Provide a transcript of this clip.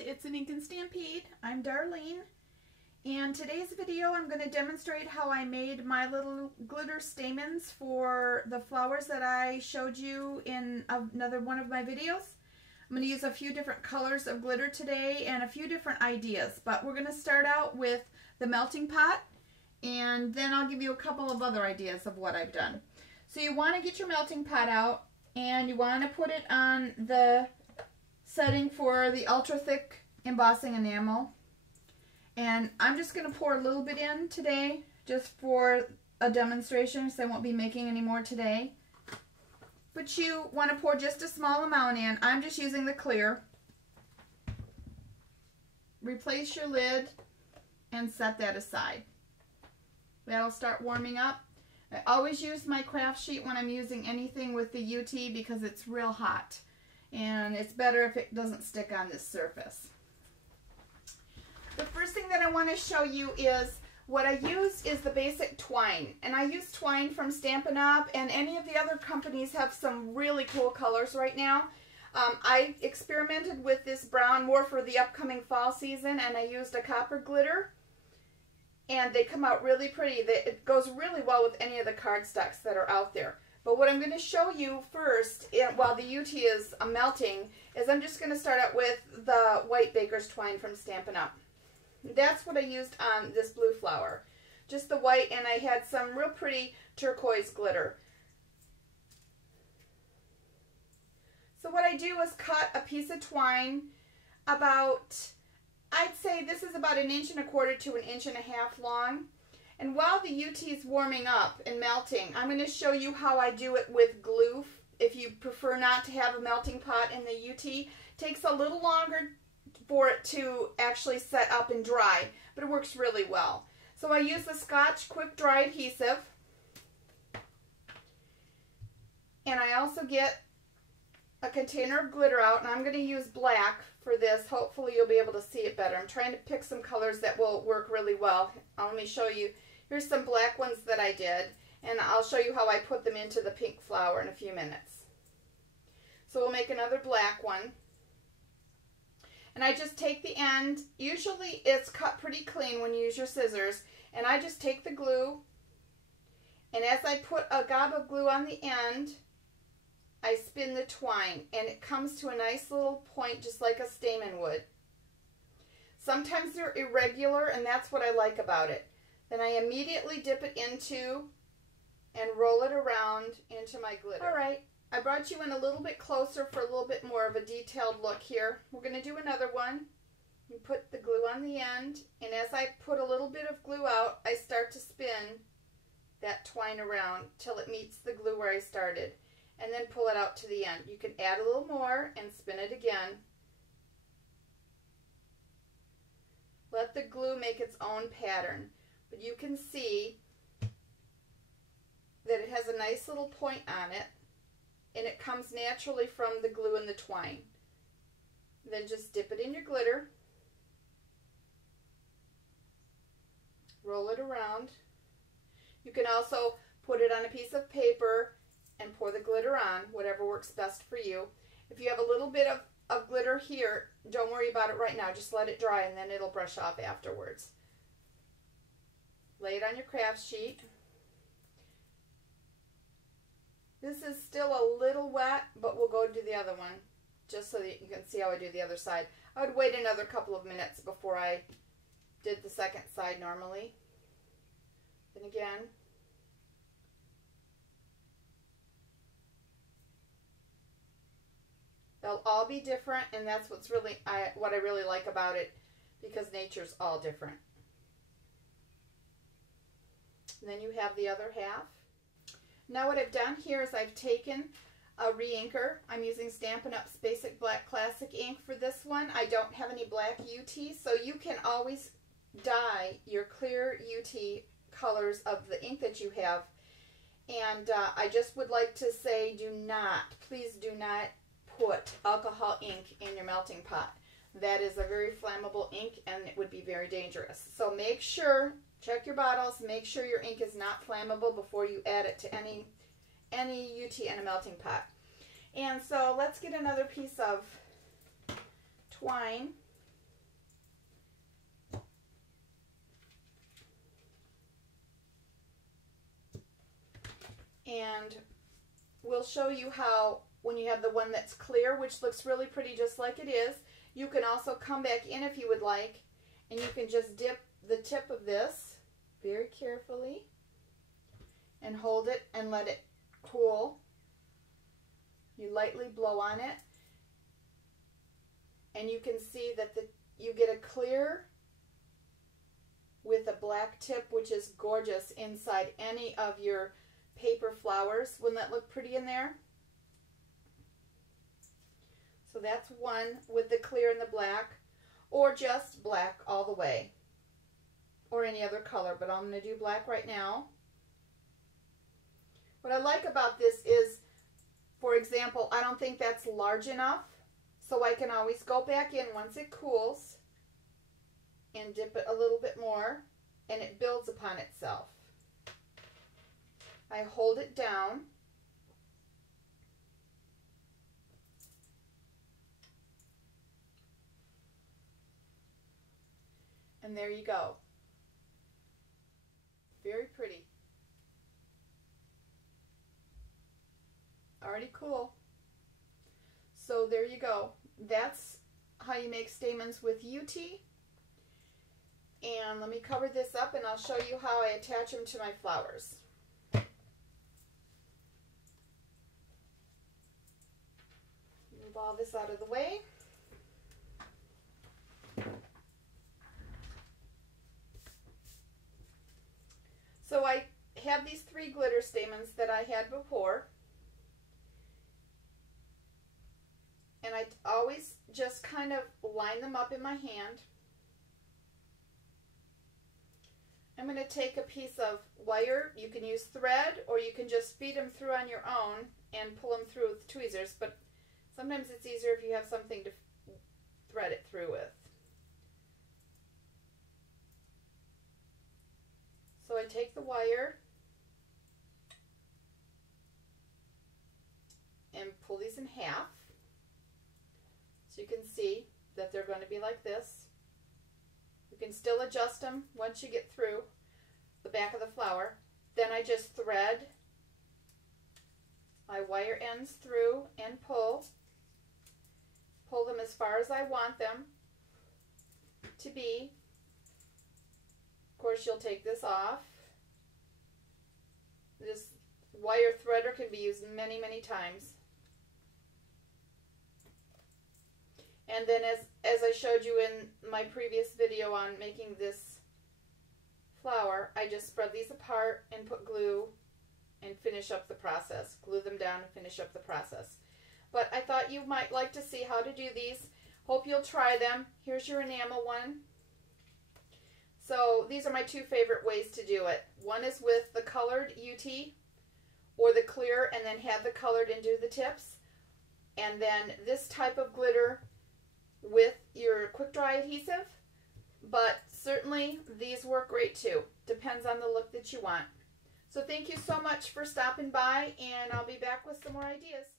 It's an Ink and Stampede. I'm Darlene, and today's video I'm going to demonstrate how I made my little glitter stamens for the flowers that I showed you in another one of my videos. I'm going to use a few different colors of glitter today and a few different ideas, but we're going to start out with the melting pot, and then I'll give you a couple of other ideas of what I've done. So you want to get your melting pot out, and you want to put it on the setting for the ultra thick embossing enamel, and I'm just going to pour a little bit in today just for a demonstration, so I won't be making any more today. But you want to pour just a small amount in. I'm just using the clear. Replace your lid and set that aside. That'll start warming up. I always use my craft sheet when I'm using anything with the UT because it's real hot. And it's better if it doesn't stick on this surface. The first thing that I want to show you is what I used is the basic twine. And I use twine from Stampin' Up! And any of the other companies have some really cool colors right now. I experimented with this brown more for the upcoming fall season, and I used a copper glitter. And they come out really pretty. It goes really well with any of the cardstocks that are out there. But what I'm going to show you first, while the UT is melting, is I'm just going to start out with the white baker's twine from Stampin' Up! That's what I used on this blue flower. Just the white, and I had some real pretty turquoise glitter. So what I do is cut a piece of twine about, I'd say this is about 1 1/4 to 1 1.5 long. And while the UT is warming up and melting, I'm going to show you how I do it with glue. If you prefer not to have a melting pot in the UT, it takes a little longer for it to actually set up and dry, but it works really well. So I use the Scotch Quick Dry Adhesive, and I also get a container of glitter out, and I'm going to use black for this. Hopefully you'll be able to see it better. I'm trying to pick some colors that will work really well. Let me show you. Here's some black ones that I did, and I'll show you how I put them into the pink flower in a few minutes. So we'll make another black one. And I just take the end. Usually it's cut pretty clean when you use your scissors. And I just take the glue, and as I put a gob of glue on the end, I spin the twine, and it comes to a nice little point just like a stamen would. Sometimes they're irregular, and that's what I like about it. Then I immediately dip it into and roll it around into my glitter. All right, I brought you in a little bit closer for a little bit more of a detailed look here. We're going to do another one. You put the glue on the end, and as I put a little bit of glue out, I start to spin that twine around till it meets the glue where I started, and then pull it out to the end. You can add a little more and spin it again. Let the glue make its own pattern. But you can see that it has a nice little point on it, and it comes naturally from the glue and the twine. Then just dip it in your glitter, roll it around. You can also put it on a piece of paper and pour the glitter on, whatever works best for you. If you have a little bit of glitter here, don't worry about it right now. Just let it dry, and then it'll brush off afterwards. Lay it on your craft sheet. This is still a little wet, but we'll go do the other one just so that you can see how I do the other side. I would wait another couple of minutes before I did the second side normally. Then again. They'll all be different, and that's what's really what I really like about it, because nature's all different. And then you have the other half. Now what I've done here is I've taken a re-inker. I'm using Stampin' Up's Basic Black Classic ink for this one. I don't have any black UT, so you can always dye your clear UT colors of the ink that you have. And I just would like to say, please do not put alcohol ink in your melting pot. That is a very flammable ink, and it would be very dangerous. So make sure, check your bottles, make sure your ink is not flammable before you add it to any UT in a melting pot. And so let's get another piece of twine. And we'll show you how, when you have the one that's clear, which looks really pretty just like it is, you can also come back in if you would like, and you can just dip the tip of this very carefully and hold it and let it cool. You lightly blow on it, and you can see that you get a clear with a black tip, which is gorgeous inside any of your paper flowers. Wouldn't that look pretty in there? So that's one with the clear and the black, or just black all the way, or any other color, but I'm going to do black right now. What I like about this is, for example, I don't think that's large enough, so I can always go back in once it cools and dip it a little bit more, and it builds upon itself. I hold it down, and there you go. Very pretty. Already cool. So there you go. That's how you make stamens with UT. And let me cover this up and I'll show you how I attach them to my flowers. Move all this out of the way. So I have these 3 glitter stamens that I had before. And I always just kind of line them up in my hand. I'm going to take a piece of wire. You can use thread, or you can just feed them through on your own and pull them through with tweezers, but sometimes it's easier if you have something to thread it through with. So I take the wire and pull these in half. So you can see that they're going to be like this. You can still adjust them once you get through the back of the flower. Then I just thread my wire ends through and pull them as far as I want them to be. Of course, you'll take this off. This wire threader can be used many, many times. And then as I showed you in my previous video on making this flower, I just spread these apart and put glue and finish up the process. Glue them down and finish up the process. But I thought you might like to see how to do these. Hope you'll try them. Here's your enamel one. So these are my 2 favorite ways to do it. One is with the colored UT, or the clear and then have the colored and do the tips. And then this type of glitter with your quick dry adhesive, but certainly these work great too. Depends on the look that you want. So thank you so much for stopping by, and I'll be back with some more ideas.